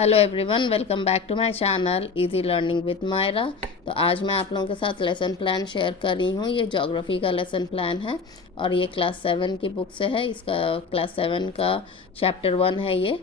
Hello everyone, welcome back to my channel easy learning with Myra. तो आज मैं आप लोगों के साथ लेसन प्लान शेयर कर रही हूँ। ये ज्योग्राफी का लेसन प्लान है और ये क्लास 7 की बुक से है। इसका क्लास 7 का चैप्टर 1 है ये।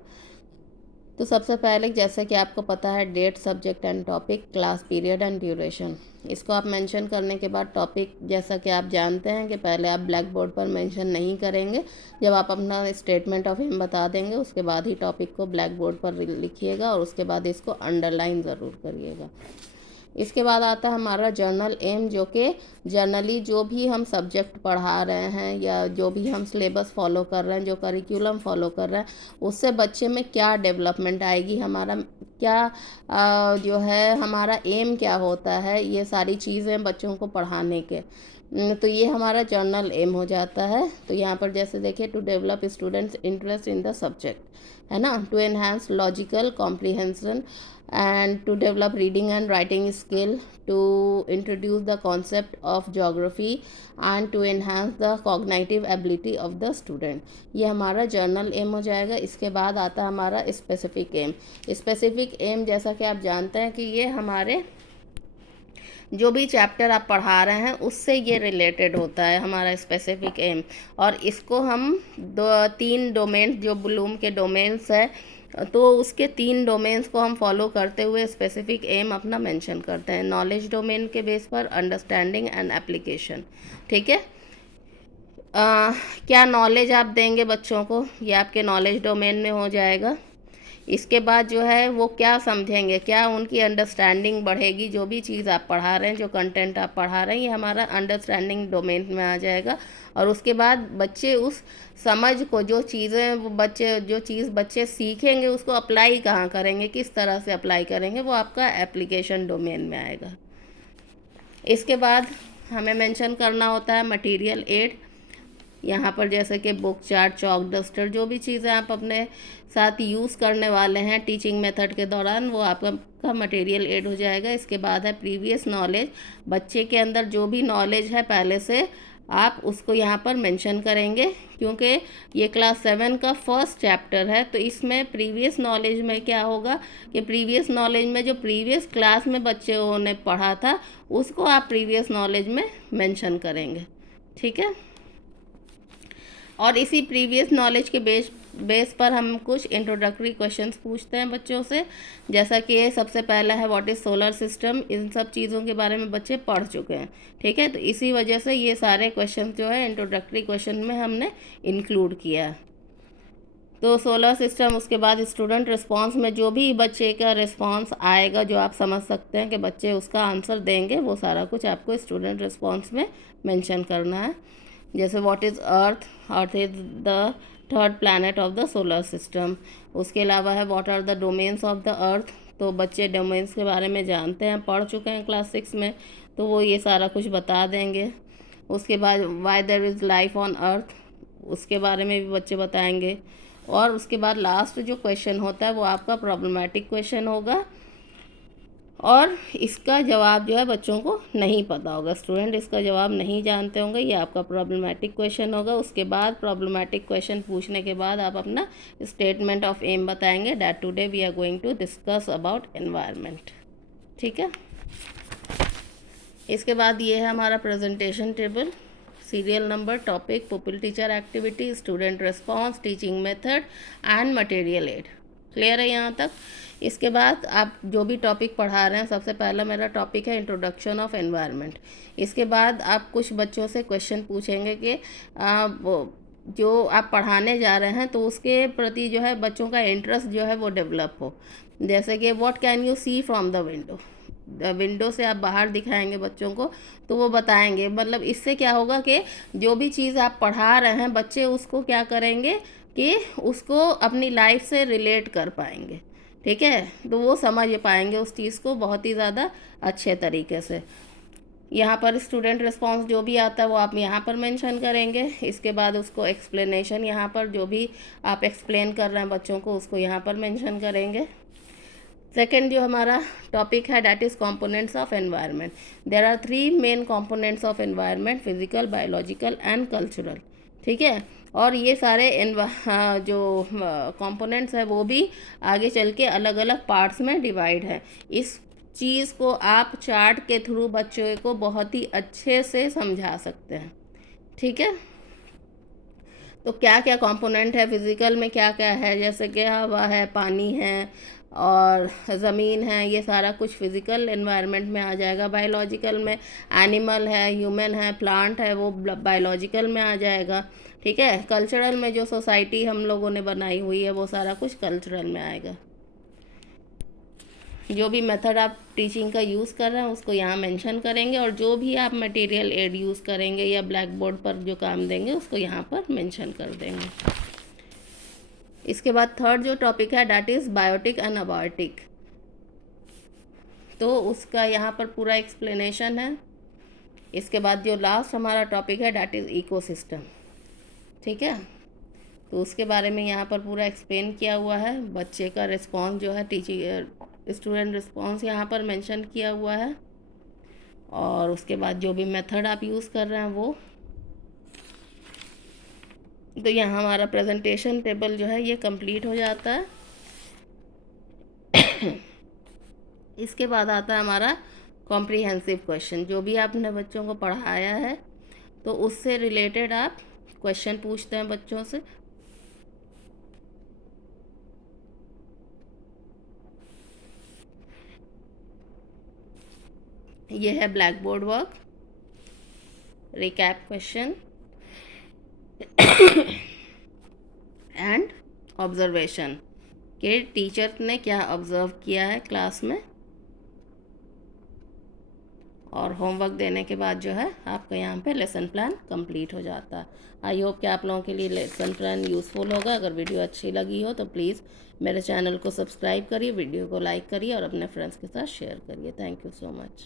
तो सबसे पहले जैसे कि आपको पता है, date, subject and topic, class period and duration, इसको आप मेंशन करने के बाद टॉपिक, जैसा कि आप जानते हैं कि पहले आप ब्लैक बोर्ड पर मेंशन नहीं करेंगे। जब आप अपना स्टेटमेंट ऑफ एम बता देंगे उसके बाद ही टॉपिक को ब्लैक बोर्ड पर लिखिएगा और उसके बाद इसको अंडरलाइन ज़रूर करिएगा। इसके बाद आता है हमारा जर्नल एम, जो कि जर्नली जो भी हम सब्जेक्ट पढ़ा रहे हैं या जो भी हम सिलेबस फॉलो कर रहे हैं, जो करिकुलम फॉलो कर रहे हैं, उससे बच्चे में क्या डेवलपमेंट आएगी, हमारा क्या जो है हमारा एम क्या होता है, ये सारी चीज़ें बच्चों को पढ़ाने के। तो ये हमारा जर्नल एम हो जाता है। तो यहाँ पर जैसे देखिए, to develop students interest in the subject, है ना, to enhance logical comprehension and to develop reading and writing skill, to introduce the concept of geography and to enhance the cognitive ability of the student। ये हमारा journal M हो जाएगा। इसके बाद आता है हमारा स्पेसिफिक एम। स्पेसिफिक एम जैसा कि आप जानते हैं कि ये हमारे जो भी चैप्टर आप पढ़ा रहे हैं उससे ये रिलेटेड होता है हमारा स्पेसिफिक एम। और इसको हम तीन डोमेन्स, जो ब्लूम के डोमेन्स है, तो उसके 3 डोमेन्स को हम फॉलो करते हुए स्पेसिफिक एम अपना मेंशन करते हैं। नॉलेज डोमेन के बेस पर, अंडरस्टैंडिंग एंड एप्लीकेशन। ठीक है, क्या नॉलेज आप देंगे बच्चों को, ये आपके नॉलेज डोमेन में हो जाएगा। इसके बाद जो है वो क्या समझेंगे, क्या उनकी अंडरस्टैंडिंग बढ़ेगी, जो भी चीज़ आप पढ़ा रहे हैं, जो कंटेंट आप पढ़ा रहे हैं, ये हमारा अंडरस्टैंडिंग डोमेन में आ जाएगा। और उसके बाद बच्चे उस समझ को, जो चीज़ें बच्चे, जो चीज़ बच्चे सीखेंगे उसको अप्लाई कहाँ करेंगे, किस तरह से अप्लाई करेंगे, वो आपका एप्लीकेशन डोमेन में आएगा। इसके बाद हमें मेंशन करना होता है मटेरियल एड। यहाँ पर जैसे कि बुक, चार्ट, चॉक, डस्टर, जो भी चीज़ें आप अपने साथ यूज़ करने वाले हैं टीचिंग मेथड के दौरान, वो आपका मटेरियल एड हो जाएगा। इसके बाद है प्रीवियस नॉलेज। बच्चे के अंदर जो भी नॉलेज है पहले से, आप उसको यहाँ पर मेंशन करेंगे, क्योंकि ये क्लास 7 का फर्स्ट चैप्टर है। तो इसमें प्रीवियस नॉलेज में क्या होगा कि प्रीवियस नॉलेज में जो प्रीवियस क्लास में बच्चों ने पढ़ा था उसको आप प्रीवियस नॉलेज में मेंशन करेंगे। ठीक है, और इसी प्रीवियस नॉलेज के बेस पर हम कुछ इंट्रोडक्टरी क्वेश्चंस पूछते हैं बच्चों से। जैसा कि सबसे पहला है व्हाट इज़ सोलर सिस्टम। इन सब चीज़ों के बारे में बच्चे पढ़ चुके हैं। ठीक है, तो इसी वजह से ये सारे क्वेश्चन जो है इंट्रोडक्टरी क्वेश्चन में हमने इंक्लूड किया। तो सोलर सिस्टम, उसके बाद स्टूडेंट रिस्पॉन्स में जो भी बच्चे का रिस्पॉन्स आएगा, जो आप समझ सकते हैं कि बच्चे उसका आंसर देंगे, वो सारा कुछ आपको स्टूडेंट रिस्पॉन्स में मेंशन करना है। जैसे what is earth, earth is the third planet of the solar system. उसके अलावा है what are the domains of the earth. तो बच्चे डोमेन्स के बारे में जानते हैं, पढ़ चुके हैं क्लास 6 में, तो वो ये सारा कुछ बता देंगे। उसके बाद why there is life on earth, उसके बारे में भी बच्चे बताएंगे। और उसके बाद लास्ट जो क्वेश्चन होता है वो आपका प्रॉब्लमेटिक क्वेश्चन होगा, और इसका जवाब जो है बच्चों को नहीं पता होगा, स्टूडेंट इसका जवाब नहीं जानते होंगे, ये आपका प्रॉब्लमेटिक क्वेश्चन होगा। उसके बाद प्रॉब्लमेटिक क्वेश्चन पूछने के बाद आप अपना स्टेटमेंट ऑफ एम बताएंगे, that today we are going to discuss about environment. ठीक है, इसके बाद ये है हमारा presentation table, serial number, topic, pupil teacher activity, student response, teaching method and material aid. Clear है यहाँ तक। इसके बाद आप जो भी टॉपिक पढ़ा रहे हैं, सबसे पहला मेरा टॉपिक है इंट्रोडक्शन ऑफ एनवायरनमेंट। इसके बाद आप कुछ बच्चों से क्वेश्चन पूछेंगे कि जो आप पढ़ाने जा रहे हैं तो उसके प्रति जो है बच्चों का इंटरेस्ट जो है वो डेवलप हो। जैसे कि what can you see from the window, window से आप बाहर दिखाएंगे बच्चों को तो वो बताएंगे। मतलब इससे क्या होगा कि जो भी चीज़ आप पढ़ा रहे हैं बच्चे उसको क्या करेंगे कि उसको अपनी लाइफ से रिलेट कर पाएंगे। ठीक है, तो वो समझ पाएंगे उस चीज़ को बहुत ही ज़्यादा अच्छे तरीके से। यहाँ पर स्टूडेंट रिस्पॉन्स जो भी आता है वो आप यहाँ पर मेंशन करेंगे। इसके बाद उसको एक्सप्लेनेशन, यहाँ पर जो भी आप एक्सप्लेन कर रहे हैं बच्चों को उसको यहाँ पर मेंशन करेंगे। सेकेंड जो हमारा टॉपिक है that is components of environment. There are 3 main components of environment, physical, biological and cultural. ठीक है। और ये सारे जो कंपोनेंट्स है वो भी आगे चल के अलग अलग पार्ट्स में डिवाइड है। इस चीज़ को आप चार्ट के थ्रू बच्चों को बहुत ही अच्छे से समझा सकते हैं। ठीक है। तो क्या क्या कंपोनेंट है फिज़िकल में, क्या क्या है, जैसे कि हवा है, पानी है और ज़मीन है, ये सारा कुछ फिज़िकल एनवायरनमेंट में आ जाएगा। बायोलॉजिकल में एनिमल है, ह्यूमन है, प्लांट है, वो बायोलॉजिकल में आ जाएगा। ठीक है। कल्चरल में जो सोसाइटी हम लोगों ने बनाई हुई है वो सारा कुछ कल्चरल में आएगा। जो भी मेथड आप टीचिंग का यूज़ कर रहे हैं उसको यहाँ मेंशन करेंगे, और जो भी आप मटेरियल एड यूज़ करेंगे या ब्लैक बोर्ड पर जो काम देंगे उसको यहाँ पर मेंशन कर देंगे। इसके बाद थर्ड जो टॉपिक है that is biotic and abiotic, तो उसका यहाँ पर पूरा एक्सप्लेनेशन है। इसके बाद जो लास्ट हमारा टॉपिक है डैट इज़ इकोसिस्टम। ठीक है। तो उसके बारे में यहाँ पर पूरा एक्सप्लेन किया हुआ है। बच्चे का रिस्पॉन्स जो है, टीचिंग स्टूडेंट रिस्पॉन्स यहाँ पर मेंशन किया हुआ है, और उसके बाद जो भी मेथड आप यूज़ कर रहे हैं वो। तो यहाँ हमारा प्रेजेंटेशन टेबल जो है ये कंप्लीट हो जाता है। इसके बाद आता है हमारा कॉम्प्रिहेंसिव क्वेश्चन। जो भी आपने बच्चों को पढ़ाया है तो उससे रिलेटेड आप क्वेश्चन पूछते हैं बच्चों से। ये है black board work, recap question and observation, कि टीचर ने क्या ऑब्जर्व किया है क्लास में। और होमवर्क देने के बाद जो है आपका यहाँ पे लेसन प्लान कंप्लीट हो जाता है। आई होप कि आप लोगों के लिए लेसन प्लान यूज़फुल होगा। अगर वीडियो अच्छी लगी हो तो प्लीज़ मेरे चैनल को सब्सक्राइब करिए, वीडियो को लाइक करिए और अपने फ्रेंड्स के साथ शेयर करिए। Thank you so much.